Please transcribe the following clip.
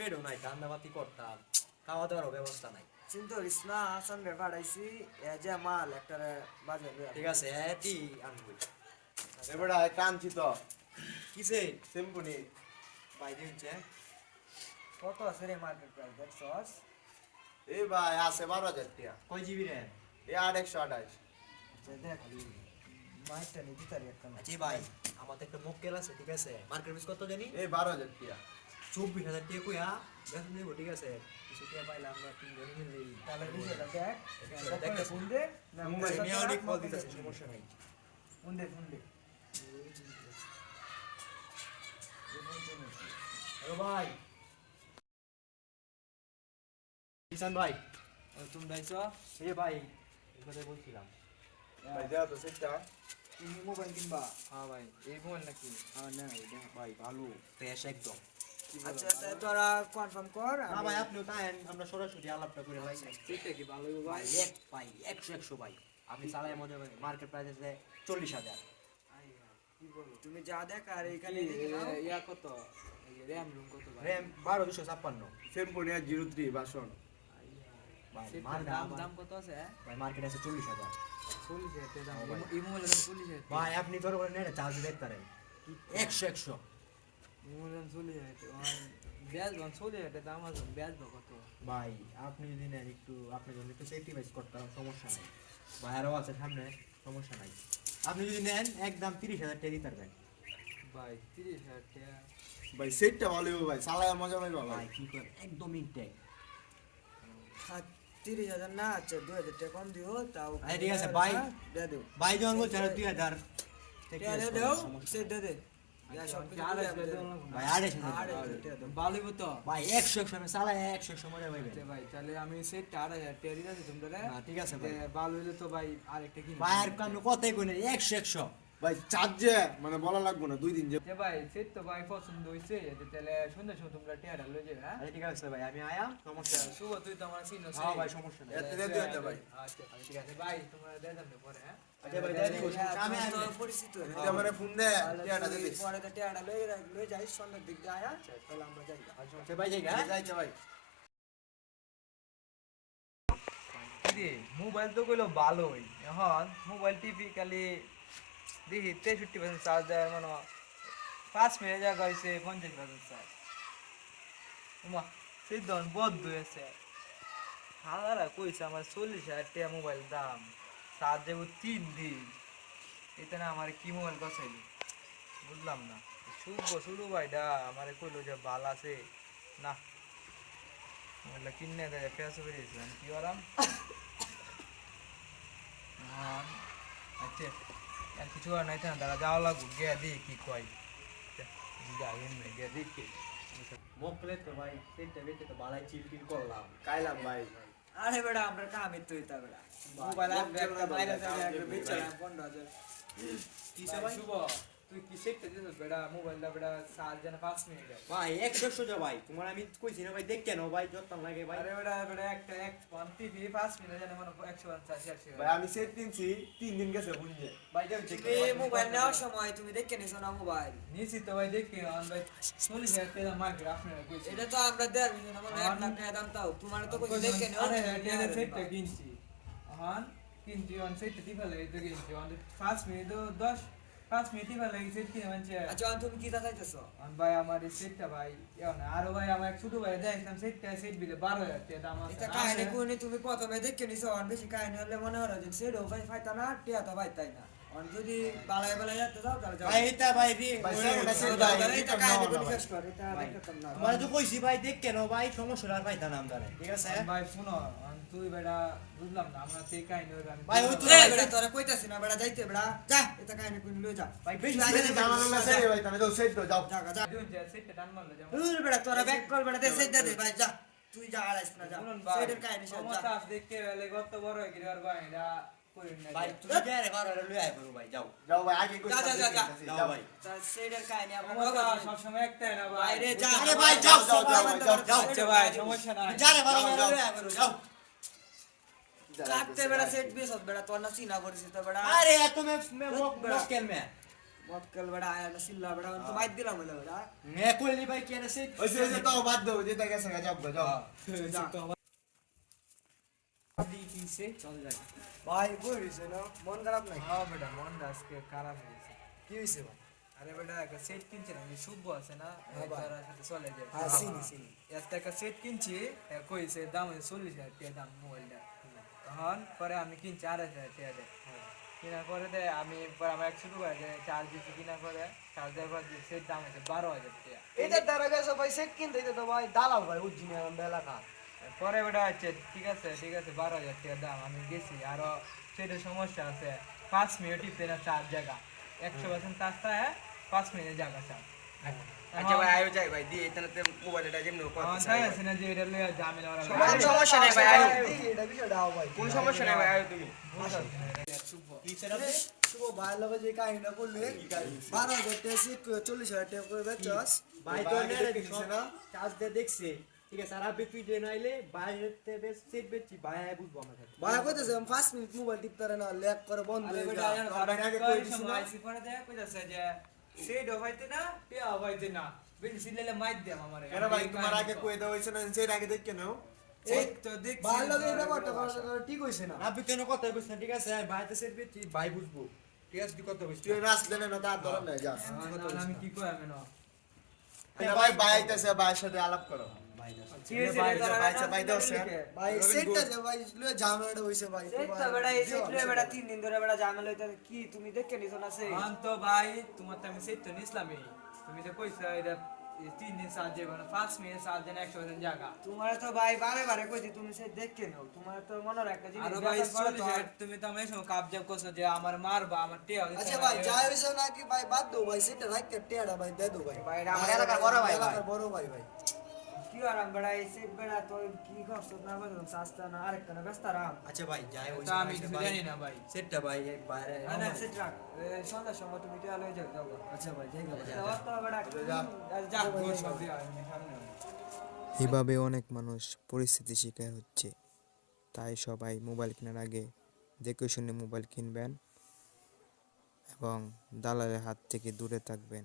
মেডও নাই ধান্দাবাতি করতাম খাওয়া দাওয়ারও ব্যবস্থা নাই। চিন্তা করিস না হাসান রে পাঠাইছি এ যে মাল একটা বাজার ঠিক আছে এটি আনবই এবারে কাঁদছি তো। কিসে? সিম্পনি। বাইরে হচ্ছে কত আছে রে মার্কেট প্রাইস দেখছস এই ভাই আছে বারো হাজার টাকা কয় জিবি রে? এই আট একশো আঠাশ। যে দেখ মাইকটা নিয়ে দিতারি একটা না। আচ্ছা ভাই আমাদের একটা মক্কেল আছে ঠিক আছে? মার্কেট প্রাইস কত জানি? এই বারো হাজার টাকা চব্বিশ হাজার টাকা কইয়া বেতন দেবো ঠিক আছে? কিছু টাকা পাইলে আমরা তিনজন মিলে তাহলে বিষয়টা দেখ দেখ ফোন দে না মুম্বাই ফোন নিয়ে অনেক কল দিতেছে সমস্যা নাই। ফোন দে ফোন দে। হ্যালো ভাই। কিষান ভাই। তুমি দাইছো এই ভাই এই বলছিলাম। ভাই দেওয়া তো সেটটা। তুমি মোবাইল কিনবা? হ্যাঁ ভাই এই মোবাইল নাকি? হ্যাঁ না ভাই ভালো। ফ্রেশ একদম। আচ্ছা তোরা কনফার্ম কর না ভাই আপনিও তাই আমরা সরাসরি আলাপটা করে ভাই সেটা কি ভালো ভাই। ভাই এক ভাই একশো একশো ভাই। আপনি চালাই মজা মার্কেট প্রাইস আছে চল্লিশ হাজার। তুমি যা দেখ আর এখানে কি, দেখে নাও। এ, ইয়া কত? র্যাম রুম কত ভাই? র্যাম বারো দুশো ছাপ্পান্ন সিম্পনি জিরো থ্রি বাসন ভাই সেটার মার্কেট দাম দাম কত আছে? ভাই মার্কেট আছে চল্লিশ হাজার। চল্লিশ হাজার টাকা দাম। ভাই। এই- এই মোবাইলের দাম চল্লিশ হাজার টাকা। ভাই আপনি নেড়ে চার্জ দেখতে পারেন একশো একশো। মোবাইলের দাম চল্লিশ হাজার টাকা। আর ব্যাজ দাম আছে ব্যাজ দাম কত? ভাই আপনি যদি নেন একটু আপনি যদি একটু সেক্টিভাইজ করতে সমস্যা নাই। ভাইয়ারও আছে সামনে সমস্যা নাই। আপনি যদি নেন একদম তিরিশ হাজার টাকা দিতে পারবেন ভাই তিরিশ হাজার টাকা? ভাই সেটটা ভালো ভাই চালায় মজা পাইবা ভাই। ভাই কি করে একদম ইনটেক আর তিরিশ হাজার না আচ্ছা দুই হাজার টাকা কম দিও তাও ঠিক আছে, ভাই। দিয়ে দেও। ভাই যখন বলছে দুই হাজার। দিয়ে দেও সে দিয়ে দে দে। ভাই আড়াইশ হাজার আড়াইশ টাকা। হাজার টাকা দাও। ভালো হইবো তো। ভাই একশো একশো আমি চালাই একশো একশো মজা পাইবেন ভাই তাহলে আমি সেটটা আড়াই হাজার টাকা দিতে তোমরা হ্যাঁ, ঠিক আছে ভালো হইলে তো ভাই আরেকটা কিনে ভাই আর আমি কথাই কই একশো একশো। ভাই চার্জে মানে বলা লাগবো না দুই দিন যে ভাই সেট তো ভাই পছন্দ হইছে যে তাহলে সন্ধ্যা সময় তোমরা লয়ে যাবে হ্যাঁ? ঠিক আছে ভাই আমি আয়া সমস্যা শুভ তুই তো আমার চিনো হ্যাঁ ভাই সমস্যা নেই। ভাই। আচ্ছা ঠিক আছে ভাই তোমরা দিয়ে পরে হ্যাঁ? মোবাইল তো কইলো ভালোই এখন মোবাইল টিভি খালি দেখি তেষট্টি পার্সেন্ট চার্জ দেয় মানে পাঁচ মিনিট জায়গা হয়েছে পঞ্চাশ পার্সেন্ট চার্জ উমা সেই ধরুন বদ্ধ হয়েছে হাজারা কইছে আমার চল্লিশ হাজার টাকা মোবাইল দাম চার্জ দেবো তিন দিন। এটা না আমার কি মোবাইল বসাইলি? বুঝলাম না। শুভ শুরু ভাইটা আমার কইলো যে ভালো আছে। না। মোবাইলটা কিনে দেয় ফেসে বেরিয়েছিলাম কি হ্যাঁ, আচ্ছা। আর কিছু আর নাই না দাদা যাওয়া লাগবো। গিয়ে দিই কি কয়। যাই এমনি গিয়ে দেখি। মোকলে তো ভাই সেটা বেঁচে তো বালাই চিল করলাম। কাইলাম ভাই। আরে বেড়া আমরা কামে তো এটা বেড়া? মোবাইল আর ব্যাগটা বাইরে যাবে, একটা। পনেরো হাজার কিসে ভাই শুভ তুই কি শিখতে বেটা মোবাইলটা বেটা চার্জ যেন পাঁচ মিনিট ভাই। একশো ভাই তোমার আমি কইছি না ভাই দেখ কেন ভাই যত্ন লাগে ভাই। আরে বেটা বেটা একটা এক ওয়ান টিভি পাঁচ মিনিট যেন মানে একশো পঞ্চাশ শেষ ভাই আমি সেট কিনছি তিন দিন গেছে বুঝছে ভাই তুমি মোবাইল নেওয়ার সময় তুমি দেখে নিছো না মোবাইল? নিশ্চিত তো ভাই দেখি অন ভাই চল্লিশ হাজার টাকা মার্কেট আপনারা কইছে। এটা তো আমরা দেড় মিলিয়ন আমার এক লাখ টাকা দাম তাও। তোমার তো কইছি দেখে নিও। সেটটা কিনছি। হন কিনছি অন সেটটা দিবা লাগে তো কিনছি। অন পাঁচ মিনিট দশ। পাঁচ মিনিট দিবা লাগে সেট কিনে মানছে আচ্ছা এখন তুমি কি দেখাইতেছো অন ভাই আমার এই সেটটা ভাই না আরও ভাই আমার এক ছোট ভাই দেখলাম সেটটা সেট বিলে বারো হাজার টাকা দাম আছে এটা কাহিনী কোনি তুমি প্রথমে দেখে নিছো অন বেশি কাহিনী হলে মনে হয় যে সেডো ভাই ফাইতা না টিয়া তো ভাই তাই না। অন যদি বালায় বালায় যেতে যাও তাহলে যাও। ভাই এটা ভাই রে ভাই, সেটা সেটা এটা কাহিনী কোনি। শেষ কর এটা ভাই, দেখতাম না তোমার তো কইছি ভাই দেখ কেন ভাই সমস্যা আর পাইতা নাম জানে ঠিক আছে? ভাই শুনো তুই বেটা বুঝলাম না আমরা সেই কাহিনী হইবে ভাই, ওই তো- এই বেটা তোরা কইতাছি না বেটা যাইতে বেটা যা এটা কাহিনী কোনি লই যা। ভাই বেশি যা, যা, জানা না যা, সেট ভাই তুমি তো সেট যাও। যা, যা, যা। যে সেটটা টান মারলো যেমন উর বেটা তোরা ব্যাক কল বেটা দে সেট দে ভাই যা। তুই যা আড়াইশ না যা। শুনুন ভাই সেটের কাহিনী শেষ যা। ক্ষমতা দেখতে গেলে কত বড় হয়ে গেলে আর ভাই এটা না ভাই তুমি যারে ঘর আর লই আই ভাই যাও। যাও ভাই আগে কই যা, যা, যা, যা। যাও ভাই। সেটের কাহিনী আমরা নগদ নিই। একটাই না ভাই। বাইরে যা। আরে ভাই, যাও, যাও, যাও, যাও, যাও। আচ্ছা ভাই। সমস্যা নাই। যারে ঘর যাও, আর লই আই করো যাও কাটতে বেড়া সেট বেশ বেড়া তোর না চিনা পরিচিত বেড়া আরে এত মে মে বেড়া। মক্কেল মে মক্কেল বেড়া আয়া না সিল্লা বেড়া তো মাইর দিলাম বলে বেড়া মে কইলি ভাই কেন সেট ওই যে ওই যে তাও বাদ দাও যেটা গেছে গা যাও গা, যাও দি কিনছে চল যাই ভাই কই রইছে না মন খারাপ নাই হ্যাঁ বেটা মনটা আজকে খারাপ হয়েছে কি হইছে ভাই আরে বেটা একটা সেট কিনছিলাম যে শুভ আছে না হ্যাঁ ভাই। তার সাথে চলে যায় হ্যাঁ চিনি চিনি একটা একটা সেট কিনছি এ কইছে দাম হচ্ছে চল্লিশ হাজার টাকা দাম মোবাইলটা তখন পরে আমি কিনছি আড়াই হাজার টাকা দেয়। কেনার পরে দেয় আমি পরে আমার একশো টাকা দেয় চার্জ দিচ্ছি কিনার পরে চার্জ দেওয়ার পর সেট দাম হচ্ছে বারো হাজার টাকা। এটা দ্বারা গেছে ভাই সেট কিনতে তো ভাই দালাল ভাই উজ্জিনি এলাকা। পরে বেটা হচ্ছে ঠিক আছে ঠিক আছে বারো হাজার টাকা দাম আমি গেছি। আরও সেটা সমস্যা আছে পাঁচ মিনিট টিপতে না চার জায়গা। একশো পার্সেন্ট চার্জটা পাঁচ মিনিটের জায়গা চার্জ আচ্ছা ভাই আয়ো যাই ভাই দিয়ে এখানে মোবাইলটা যেমনি আমার আছে না যে এটা লইয়া ঝামেলা ওরা কোনো সমস্যা নেই ভাই আয়ো। এটা বিষয়টা আও ভাই। কোন সমস্যা নেই ভাই আয়ো তুমি শুভ ভাই লগে যে কাহিনীটা করে টাকা করে বেচাস ভাই তো নেড়ে দিছে না না? চার্জ দিয়ে দেখছে। ঠিক আছে আর আপনি তুই নাইলে বাইরে থেকে সেট বেচছি ভাই বুঝব আমার কাছে ভাই কইতেছে আমি মিনিট মোবাইল টিপতারে না ল্যাগ করে বন্ধ হয়ে যায় জানো, আগে কই আইসি পরে কইতাছে যে সেট ডবাইতে না টিয়া আবাইতে না মাইর দেম আমারে কেন ভাই তোমার আগে কই দাও হয়েছে না সেটা আগে দেখ তো ঠিক হইছে না আপনি কেন কথা কইছ না ঠিক আছে ভাইতে সেট ভাই বুঝব ঠিক আছে তুই কথা কইছ তুই রাস দেনে না তার ধরন নাই যা আমি কি কই আমি না ভাই ভাই আইতাছে ভাইয়ের সাথে আলাপ করো কি হইছে ভাই, রে তোরা ভাই, না? ভাই দাওছে। ভাই সেটটা যে ভাই লয়ে ঝামেলাটা হইছে ভাই এই তো বেটা এই সেট লয়ে বেটা তিন দিন ধরে বেটা ঝামেলা হইতে কি তুমি দেখে নিছো না সেই আন তো ভাই তোমার তো আমি সেট তো নিছিলামই তুমি যে কইছো এটা এই তিন দিন সাত যাবে না পাঁচ মিনিট সাত দিন একশো পার্সেন্ট জায়গা তোমার তো ভাই বারে বারে কইছি তুমি সেই দেখে নাও তোমার তো মনে একটা জিনিস আরও ভাই ব্যাপার করো তো। চল্লিশ হাজার তুমি তো আমার সময় কাবজা করছ যে আমার মারবা আমার টিয়া হইছে আচ্ছা না, ভাই এই- যাই হইছে নাকি ভাই বাদ দাও ভাই সেটটা রাখতে টেড়া ভাই দে দাও ভাই ভাই, এটা আমার এলাকার বড় ভাই, ভাই। এলাকার বড় ভাই ভাই সেট বেটা তো কি করছ না সাস্তা না আরেকটা না ব্যস্ত আরাম আচ্ছা ভাই যাই আমি কিছু জানি না ভাই সেটটা ভাই বাইরে না না সেট রাখ সন্ধ্যার সময় তুমি যাও যাও আচ্ছা ভাই যাই গেল তো যা। সামনে এভাবে অনেক মানুষ পরিস্থিতি শিকার হচ্ছে। তাই সবাই মোবাইল কেনার আগে দেখে শুনে মোবাইল কিনবেন এবং দালালের হাত থেকে দূরে থাকবেন।